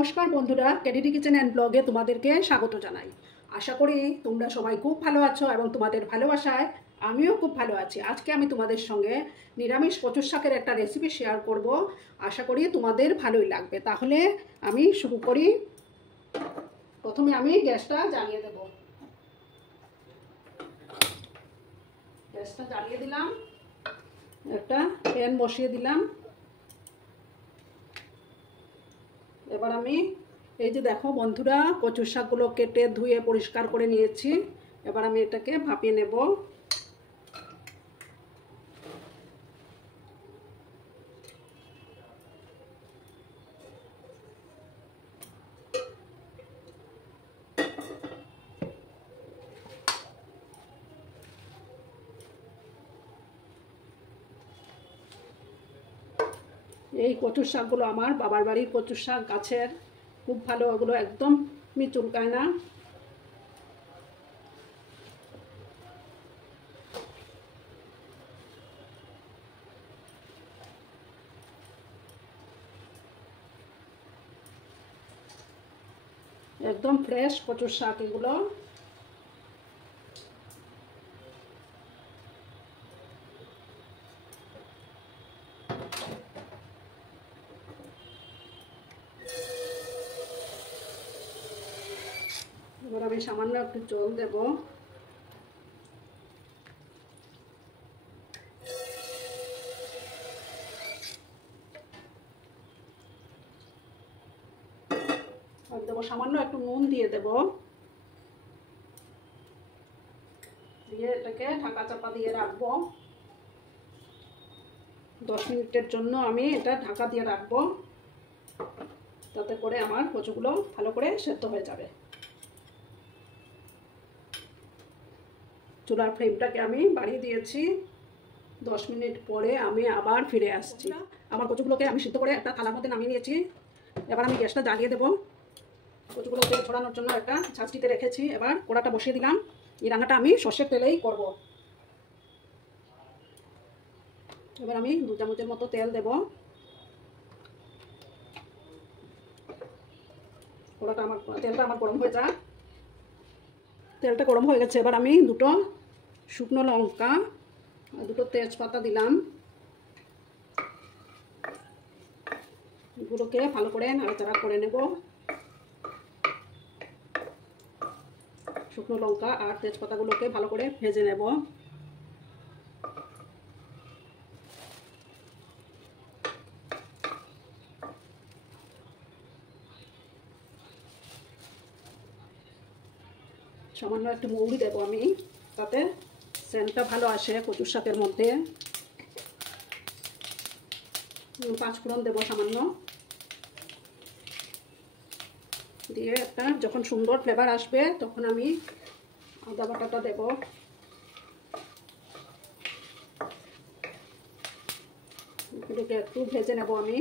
নমস্কার বন্ধুরা, ক্যাডিডি kitchen and ব্লগে তোমাদেরকে স্বাগত জানাই। আশা করি তোমরা সবাই খুব ভালো আছো এবং তোমাদের ভালোবাসায় আমিও খুব ভালো আছি। আজকে আমি তোমাদের সঙ্গে নিরামিষ কচুর শাকের একটা রেসিপি শেয়ার করব। আশা করি তোমাদের ভালোই লাগবে। তাহলে আমি শুরু করি। প্রথমে আমি গ্যাসটা জ্বালিয়ে দেব। গ্যাসটা জ্বালিয়ে দিলাম, একটা প্যান বসিয়ে দিলাম। এবার আমি এই যে দেখো বন্ধুরা, কচুর শাকগুলো কেটে ধুয়ে পরিষ্কার করে নিয়েছি। এবার আমি এটাকে ভাপিয়ে নেব। এই কচুর শাকগুলো আমার বাবার বাড়ির কচুর শাক গাছের, খুব ভালো। ওগুলো একদম চুলকায় না। একদম ফ্রেশ কচুর শাক এগুলো। এবার আমি সামান্য একটু জল দেব। আর দেবো সামান্য একটু নুন দিয়ে দেব। দিয়ে এটাকে ঢাকা চাপা দিয়ে রাখবো 10 মিনিটের জন্য। আমি এটা ঢাকা দিয়ে রাখবো, তাতে করে আমার কচুগুলো ভালো করে সেদ্ধ হয়ে যাবে। চুলার ফ্লেমটাকে আমি বাড়িয়ে দিয়েছি। 10 মিনিট পরে আমি আবার ফিরে আসছি। আমার কচুগুলোকে আমি সিদ্ধ করে একটা থালার মধ্যে নামিয়ে নিয়েছি। এবার আমি গ্যাসটা জ্বালিয়ে দেবো। কচুগুলোকে ছড়ানোর জন্য একটা ছাঁচটিতে রেখেছি। এবার কড়াটা বসিয়ে দিলাম। এই রান্নাটা আমি সর্ষের তেলেই করব। এবার আমি 2 চামচের মতো তেল দেব। তেলটা আমার গরম হয়ে যায়। তেলটা গরম হয়ে গেছে। এবার আমি 2টো শুকনো লঙ্কা আর 2টো তেজপাতা দিলাম। এগুলোকে ভালো করে নাড়াচাড়া করে নেব। শুকনো লঙ্কা আর তেজপাতাগুলোকে ভালো করে ভেজে নেব। সামান্য একটু মৌরি দেবো আমি, তাতে সেন্টটা ভালো আসে কচুর শাকের মধ্যে। 5 ফোড়ন দেবো সামান্য। দিয়ে একটা যখন সুন্দর ফ্লেভার আসবে তখন আমি আদা বাটাটা দেব। এগুলোকে একটু ভেজে নেব আমি।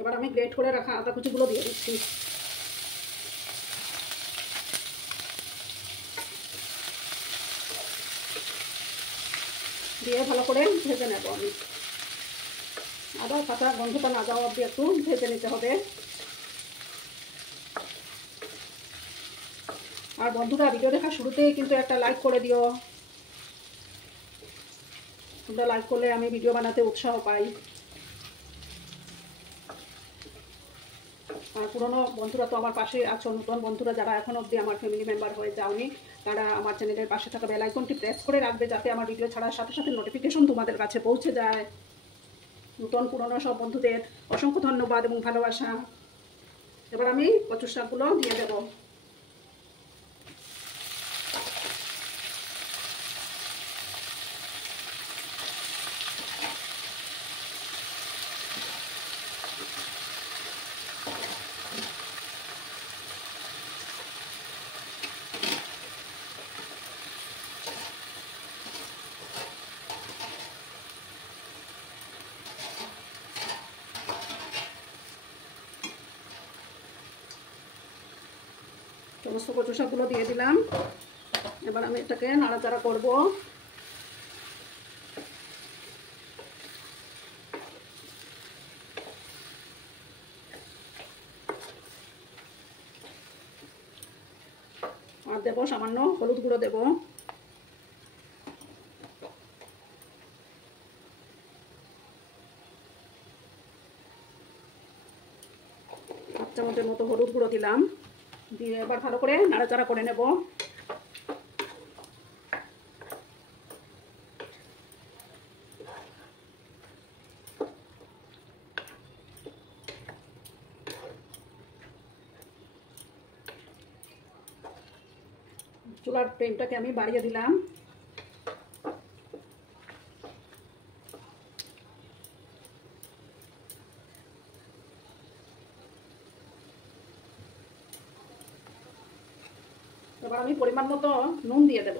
এবার আমি গ্রেট করে রাখা আদা কুচিগুলো দিয়ে দিচ্ছি। দিয়ে ভালো করে ভেজে নেব আমি। আদা কাঁচা গন্ধটা না যাওয়া অবধি একটু ভেজে নিতে হবে। আর বন্ধুরা, ভিডিও দেখার শুরুতেই কিন্তু একটা লাইক করে দিও। তোমরা লাইক করলে আমি ভিডিও বানাতে উৎসাহ পাই। আর পুরনো বন্ধুরা তো আমার পাশে আছো। নতুন বন্ধুরা যারা এখন অবধি আমার ফ্যামিলি মেম্বার হয়ে যাওনি, তারা আমার চ্যানেলের পাশে থাকা বেল আইকনটি প্রেস করে রাখবে, যাতে আমার ভিডিও ছাড়ার সাথে সাথে নোটিফিকেশন তোমাদের কাছে পৌঁছে যায়। নতুন পুরনো সব বন্ধুদের অসংখ্য ধন্যবাদ এবং ভালোবাসা। এবার আমি কচুর শাকগুলো দিয়ে দেবো। সমস্ত কচু শাকগুলো দিয়ে দিলাম। এবার আমি এটাকে নাড়াচাড়া করব। দেবো সামান্য হলুদ গুঁড়ো দেবো, 1 চামচের মতো হলুদ গুঁড়ো দিলাম। দিয়ে এবার ভালো করে নাড়াচাড়া করে নেব। চুলার ফ্লেমটাকে আমি বাড়িয়ে দিলাম। এবার আমি পরিমাণ মতো নুন দিয়ে দেব।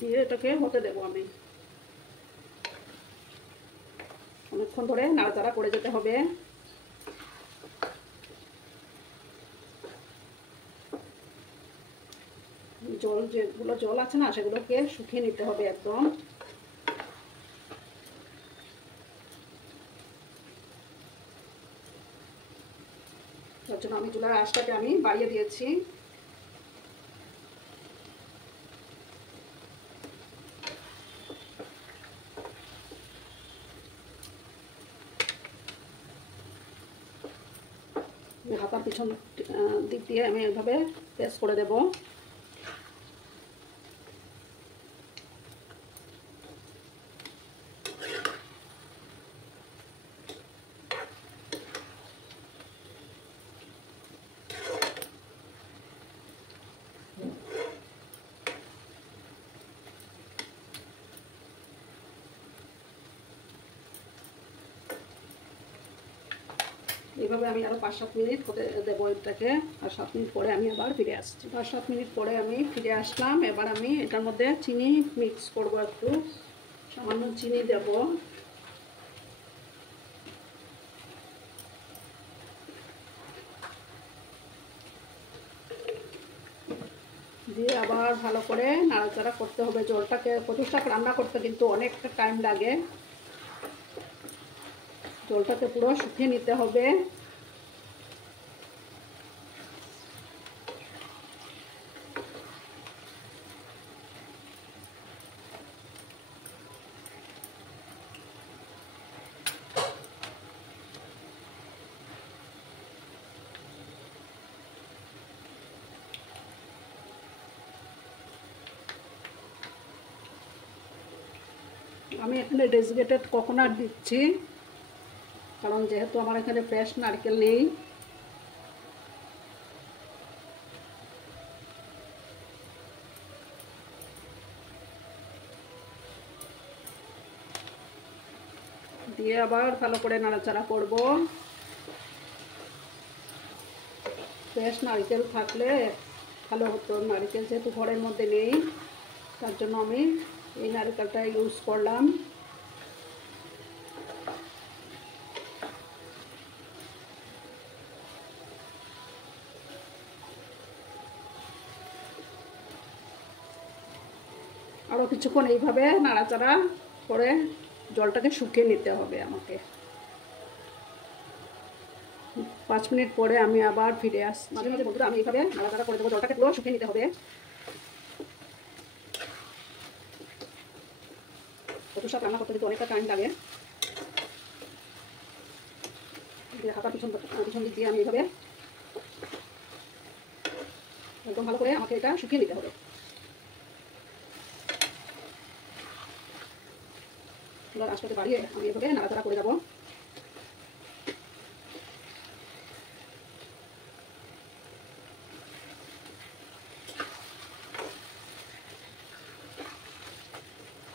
দিয়ে এটাকে হতে দেবো আমি। অনেকক্ষণ ধরে নাড়াচাড়া করে যেতে হবে। যেগুলো জল আছে না সেগুলোকে শুকিয়ে নিতে হবে একদম। তার জন্য আমি চুলার আঁচটাকে আমি বাড়িয়ে দিয়েছি। হাতার পিছন দিক দিয়ে আমি এইভাবে প্রেস করে দেব। এইভাবে আমি আরও 5-7 মিনিট হতে দেবো এটাকে। আর 7 মিনিট পরে আমি আবার ফিরে আসছি। 5-7 মিনিট পরে আমি ফিরে আসলাম। এবার আমি এটার মধ্যে চিনি মিক্স করব, একটু সামান্য চিনি দেব। দিয়ে আবার ভালো করে নাড়াচাড়া করতে হবে। জলটাকে, কচুর শাক রান্না করতে কিন্তু অনেকটা টাইম লাগে। জলটাকে পুরো শুকিয়ে নিতে হবে। আমি এখানে ডেসিকেটেড কোকোনাট দিচ্ছি, কারণ যেহেতু আমার এখানে ফ্রেশ নারকেল নেই। দিয়ে আবার ভালো করে নাড়াচাড়া করব। ফ্রেশ নারকেল থাকলে ভালো হতো। নারকেল যেহেতু ঘরের মধ্যে নেই, তার জন্য আমি এই নারকেলটা ইউজ করলাম। আরও কিছুক্ষণ এইভাবে নাড়াচাড়া করে জলটাকে শুকিয়ে নিতে হবে আমাকে। 5 মিনিট পরে আমি আবার ফিরে আসছি। মাঝে মাঝে বন্ধুরা আমি এইভাবে নাড়াচাড়া করে দেবো। জলটাকে পুরো শুকিয়ে নিতে হবে। কচুর শাক রান্না করতে কিন্তু অনেকটা টাইম লাগে। হাতার পিছন দিক দিয়ে আমি এইভাবে একদম ভালো করে আমাকে এটা শুকিয়ে নিতে হবে। চুলার আঁচটাকে বাড়িয়ে আমি এভাবে নাড়াচাড়া করে যাব।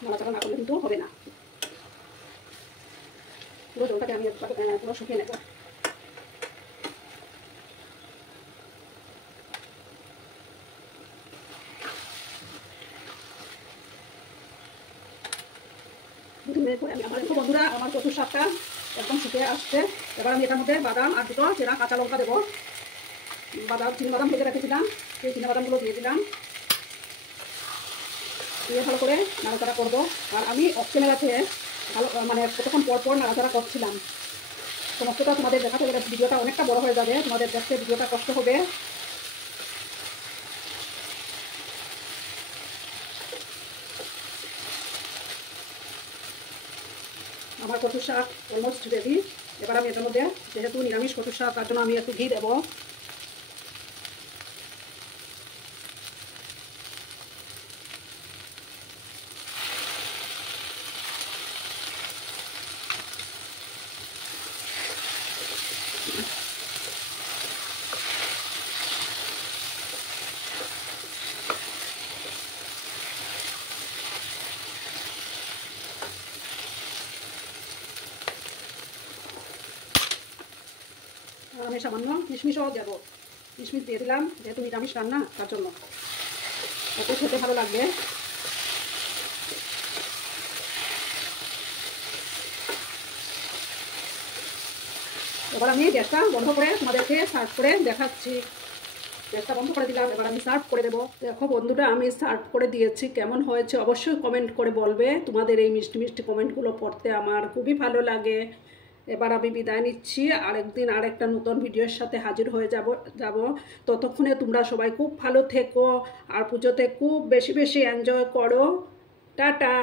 নাড়াচাড়া না করলে কিন্তু হবে না। পুরো জলটাকে আমি পুরো শুকিয়ে নেব। দেখো বন্ধুরা, আমার কচুর শাকটা একদম শুকিয়ে আসছে। এবার আমি এটার মধ্যে বাদাম আর দুটো চেরা কাঁচা লঙ্কা দেবো। চিনি বাদাম ভেজে রেখেছিলাম, সেই চিনি বাদামগুলো দিয়ে দিলাম। দিয়ে ভালো করে নাড়াচাড়া করবো। আর আমি অপশনাল আছে ভালো, মানে কতক্ষণ পর পর নাড়াচাড়া করছিলাম। সমস্তটা তোমাদের দেখাতে গেলে ভিডিওটা অনেকটা বড় হয়ে যাবে, তোমাদের দেখতে ভিডিওটা কষ্ট হবে। আমার কচুর শাক অলমোস্ট রেডি। এবার আমি এটার মধ্যে, যেহেতু নিরামিষ কচুর শাক, তার জন্য আমি একটু ঘি দেবো। আর আমি সামান্য কিশমিশও দেবো। কিশমিশ দিয়ে দিলাম, যেহেতু নিরামিষ রান্না তার জন্য ওকে খেতে ভালো লাগবে। এবার আমি গ্যাসটা বন্ধ করে তোমাদেরকে সার্ভ করে দেখাচ্ছি। গ্যাসটা বন্ধ করে দিলাম, এবার আমি সার্ভ করে দেবো। দেখো বন্ধুরা, আমি সার্ভ করে দিয়েছি। কেমন হয়েছে অবশ্যই কমেন্ট করে বলবে। তোমাদের এই মিষ্টি মিষ্টি কমেন্টগুলো পড়তে আমার খুবই ভালো লাগে। এবার আমি বিদায় নিচ্ছি। আরেকদিন আরেকটা নতুন ভিডিওর সাথে হাজির হয়ে যাব। ততক্ষণে তোমরা সবাই খুব ভালো থেকো আর পুজোতে খুব বেশি বেশি এনজয় করো। টাটা।